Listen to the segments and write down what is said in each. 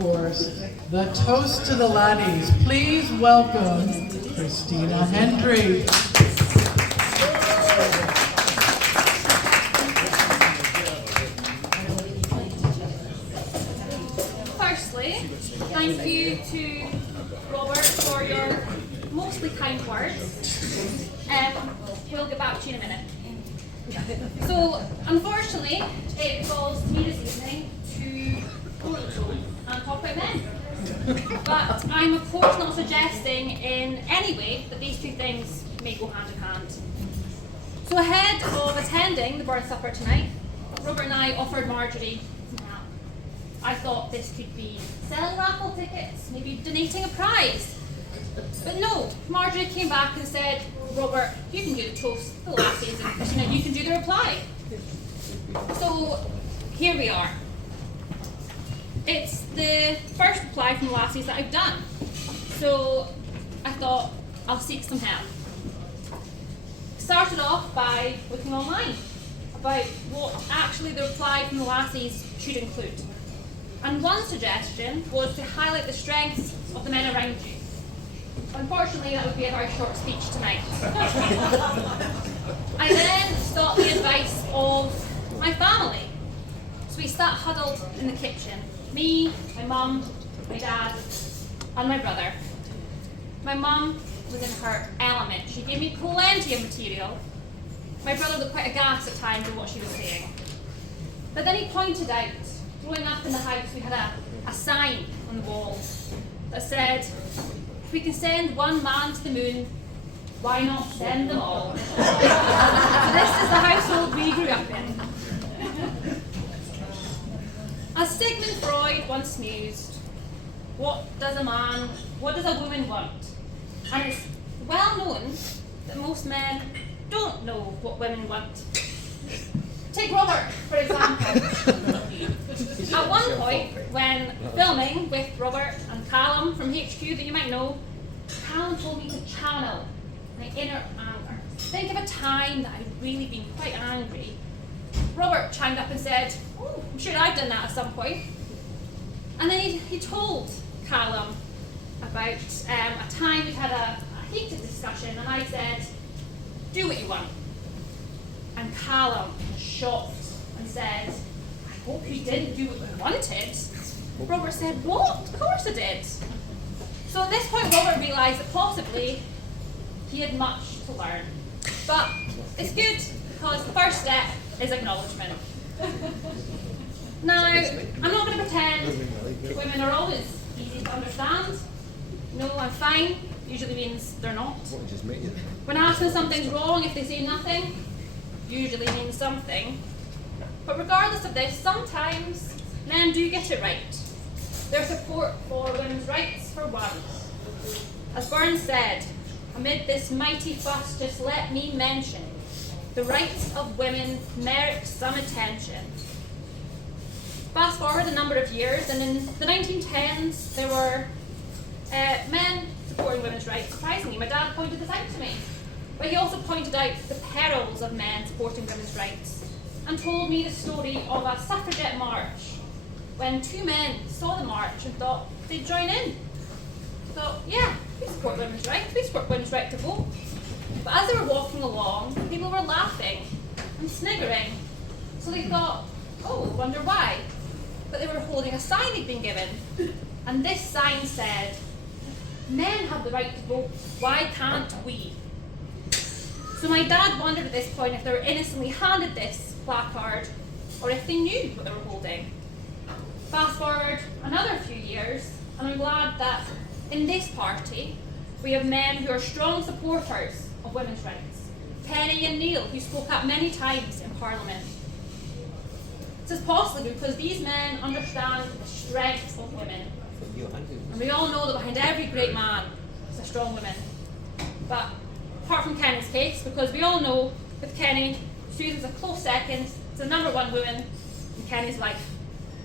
course, the toast to the laddies. Please welcome Christina Hendry. Firstly, thank you to Robert for your mostly kind words. We'll get back to you in a minute. So, unfortunately, it falls to me this evening to go to the show and talk about men. But I'm of course not suggesting in any way that these two things may go hand in hand. So ahead of attending the birth supper tonight, Robert and I offered Marjorie some help. I thought this could be selling raffle tickets, maybe donating a prize. But no, Marjorie came back and said, Robert, you can do the toast, the lassies, and Christina, you can do the reply. So here we are. It's the first reply from the lassies that I've done. So I thought I'll seek some help. Started off by looking online about what actually the reply from the lassies should include. And one suggestion was to highlight the strengths of the men around you. Unfortunately, that would be a very short speech tonight. I then sought the advice of my family. So we sat huddled in the kitchen. Me, my mum, my dad, and my brother. My mum was in her element. She gave me plenty of material. My brother looked quite aghast at times at what she was saying. But then he pointed out, growing up in the house, we had a sign on the wall that said, if we can send one man to the moon, why not send them all? So this is the household we grew up in. As Sigmund Freud once mused, what does a woman want? And it's well known that most men don't know what women want. Take Robert, for example. At one point, when filming with Robert and Callum from HQ that you might know, Callum told me to channel my inner anger. Think of a time that I'd really been quite angry. Robert chimed up and said, oh, I'm sure I've done that at some point. And then he told Callum about a time we'd had a heated discussion, and I said, do what you want. And Callum was shocked and said, I hope you didn't do what you wanted. Robert said, what? Of course I did. So at this point, Robert realised that possibly he had much to learn. But it's good, because the first step is acknowledgement. Now, I'm not going to pretend that women are always easy to understand. No, I'm fine usually means they're not. When asked when something's wrong, if they say nothing, usually means something. But regardless of this, sometimes men do get it right. Their support for women's rights, for one. As Burns said, amid this mighty fuss, just let me mention, the rights of women merit some attention. Fast forward a number of years, and in the 1910s, there were men supporting women's rights. Surprisingly, my dad pointed this out to me. But he also pointed out the perils of men supporting women's rights, and told me the story of a suffragette march, when two men saw the march and thought they'd join in. Thought, yeah, we support women's rights, we support women's right to vote. But as they were walking along, people were laughing and sniggering. So they thought, oh, wonder why. But they were holding a sign they'd been given. And this sign said, men have the right to vote, why can't we? So my dad wondered at this point if they were innocently handed this placard, or if they knew what they were holding. Fast forward another few years, and I'm glad that in this party, we have men who are strong supporters of women's rights. Penny and Neil, who spoke up many times in Parliament. This is possible because these men understand the strength of women. And we all know that behind every great man is a strong woman. But apart from Kenny's case, because we all know with Kenny, Susan's a close second to the number one woman in Kenny's life,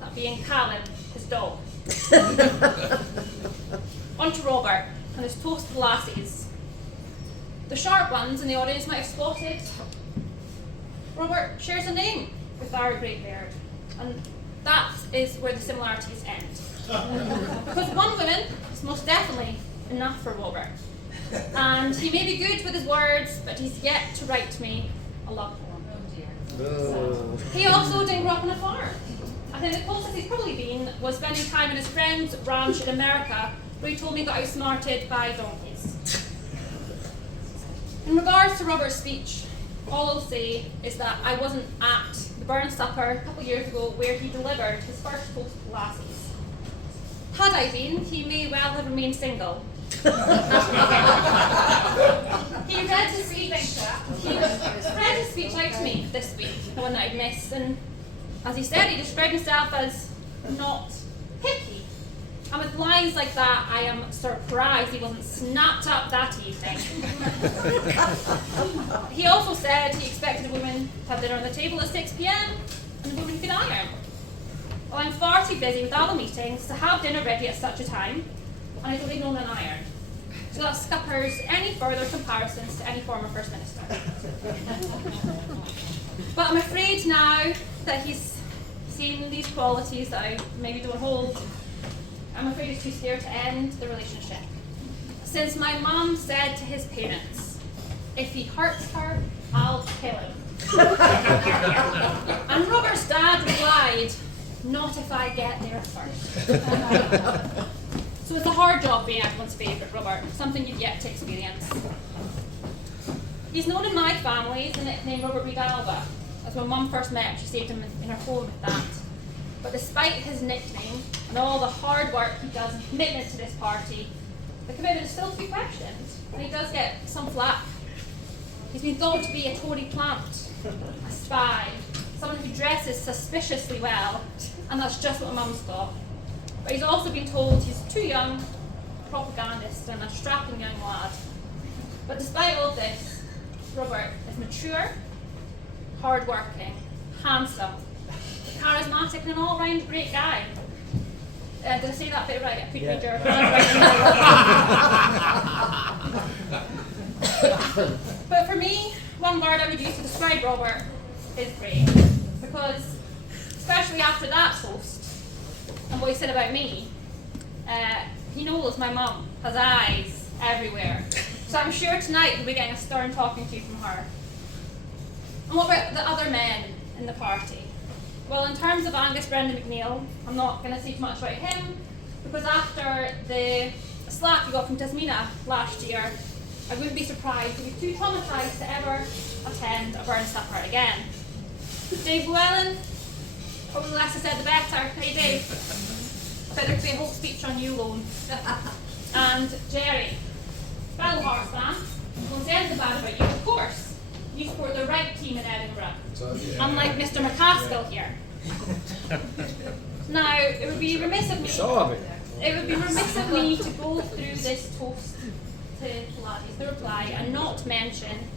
that being Callan, his dog. On to Robert and his toast to the lassies. The sharp ones in the audience might have spotted Robert shares a name with our great Baird, and that is where the similarities end. Because one woman is most definitely enough for Robert. And he may be good with his words, but he's yet to write me a love poem. He also didn't grow up on a farm. I think the closest he's probably been was spending time in his friend's ranch in America, where he told me he got outsmarted by donkeys. In regards to Robert's speech, all I'll say is that I wasn't at the Burn Supper a couple of years ago where he delivered his first toast to Laddies. Had I been, he may well have remained single. He read his speech out to me this week, the one that I'd missed, and as he said, he described himself as not picky. And with lines like that, I am surprised he wasn't snapped up that evening. He also said he expected a woman to have dinner on the table at 6 p.m. and the woman could iron. Well, I'm far too busy with ALBA meetings to have dinner ready at such a time, and I don't even own an iron. So that scuppers any further comparisons to any former First Minister. But I'm afraid now that he's seen these qualities that I maybe don't hold, I'm afraid he's too scared to end the relationship. Since my mum said to his parents, if he hurts her, I'll kill him. And Robert's dad replied, not if I get there first. So it's a hard job being everyone's favourite, Robert, something you've yet to experience. He's known in my family as the nickname Robert Reed ALBA, as when Mum first met him, she saved him in her home with that. But despite his nickname and all the hard work he does and commitment to this party, the commitment is still to be questioned, and he does get some flack. He's been thought to be a Tory plant, a spy, someone who dresses suspiciously well, and that's just what Mum's got. But he's also been told he's too young, a propagandist, and a strapping young lad. But despite all this, Robert is mature, hard-working, handsome, charismatic, and an all-round great guy. Did I say that bit right? I could read your handwriting. But for me, one word I would use to describe Robert is great. Because, especially after that toast, and what he said about me, he knows my mum has eyes everywhere. So I'm sure tonight he'll be getting a stern talking to from her. And what about the other men in the party? Well, in terms of Angus Brendan McNeill, I'm not going to say too much about him, because after the slap he got from Tasmina last year, I wouldn't be surprised if he was too traumatised to ever attend a Burn Supper again. Dave Llewellyn, probably the less I said the better. Hey Dave, I bet there could be a whole speech on you alone. And Jerry, fellow horse fan, won't say anything bad about you, of course. You support the right team in Edinburgh, unlike Mr. McCaskill here. Now, it would be remiss of me. It would be remiss of me to go through this toast to Laddies, the reply, and not mention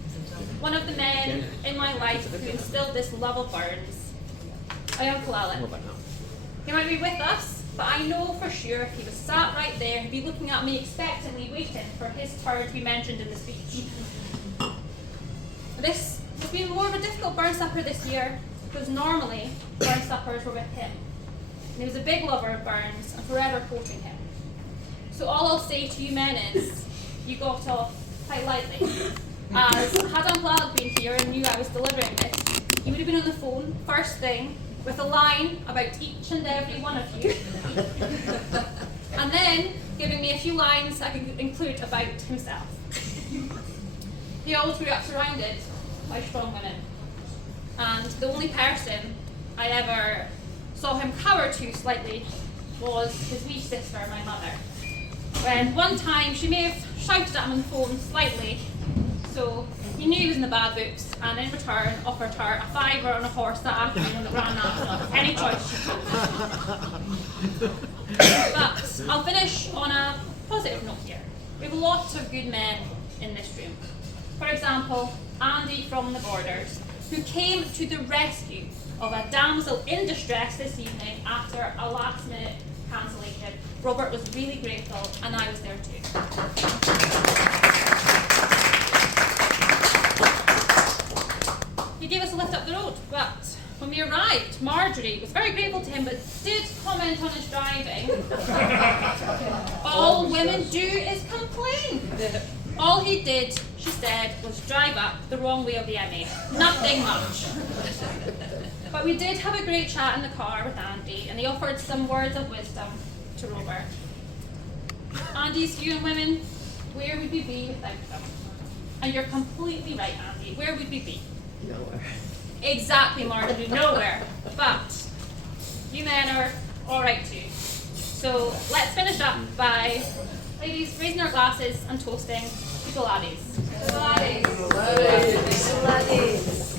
one of the men in my life who instilled this love of Burns, my Uncle Alan. He might be with us, but I know for sure if he was sat right there, he'd be looking at me expectantly, waiting for his turn to be mentioned in the speech. This has been more of a difficult Burn Supper this year, because normally Burn Suppers were with him. And he was a big lover of Burns and forever quoting him. So all I'll say to you men is, you got off quite lightly. As had Uncle Alec been here and knew I was delivering this, he would have been on the phone first thing with a line about each and every one of you. And then giving me a few lines I could include about himself. He always grew up surrounded by strong women. And the only person I ever saw him cower to slightly was his wee sister, my mother. When one time she may have shouted at him on the phone slightly, so he knew he was in the bad books, and in return offered her a fiver on a horse that afternoon that ran national, any choice she took. But I'll finish on a positive note here. We have lots of good men in this room. For example, Andy from the Borders, who came to the rescue of a damsel in distress this evening after a last-minute cancellation. Robert was really grateful, and I was there too. He gave us a lift up the road, but when When we arrived, Marjorie was very grateful to him, but did comment on his driving. All women do is complain. All he did, she said, was drive up the wrong way of the M8. Nothing much. But we did have a great chat in the car with Andy, and he offered some words of wisdom to Robert. Andy's view on women, where would we be without them? And you're completely right, Andy. Where would we be? Nowhere. Exactly, Marjorie, nowhere. But you men are all right too. So let's finish up by, ladies, raising our glasses and toasting to the laddies. To the laddies. Laddies. Laddies.